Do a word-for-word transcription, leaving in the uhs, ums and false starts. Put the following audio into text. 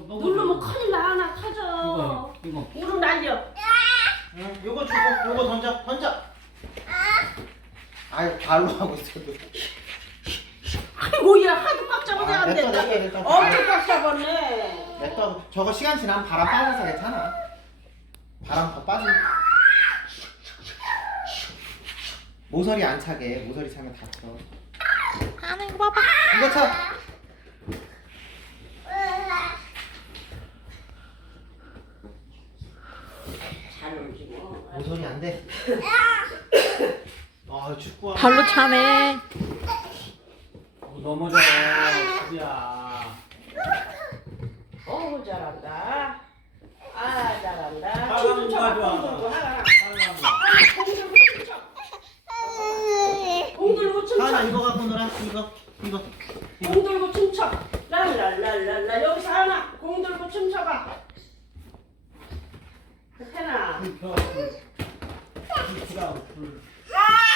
너무 누르면 좋아. 큰일 나 하나 이거 터져. 이거. 우름 날려. 응, 요거 주고 요거 던져 던져. 아유 발로 하고 있어도. 아이고 얘 하도 꽉 잡아서 아, 안 됐다, 된다. 됐다, 얘. 됐다. 엄청 꽉 잡았네. 냅둬. 저거 시간 지나면 바람 빠져서 괜찮아. 바람 더 빠지. 모서리 안 차게. 모서리 차면 다쳐. 하나 이거 봐봐. 이거 차. 잘 놀지 뭐. 모서리 안 돼. 아 축구. 발로 차네. 어, 넘어져. 야. 어우 잘한다. 아 잘한다. 빨간 춤좀 거 춰봐. 가져와. 공 들고 하나. 빨간 거. 공 들고 춤춰. 하나 이거 갖고 놀아. 이거 이거. 공 들고 춤춰. 랄랄랄랄라 여기서 하나. 공 들고 춤춰봐. 해나. 불 켜. 불. 불 켜라고, 불. 아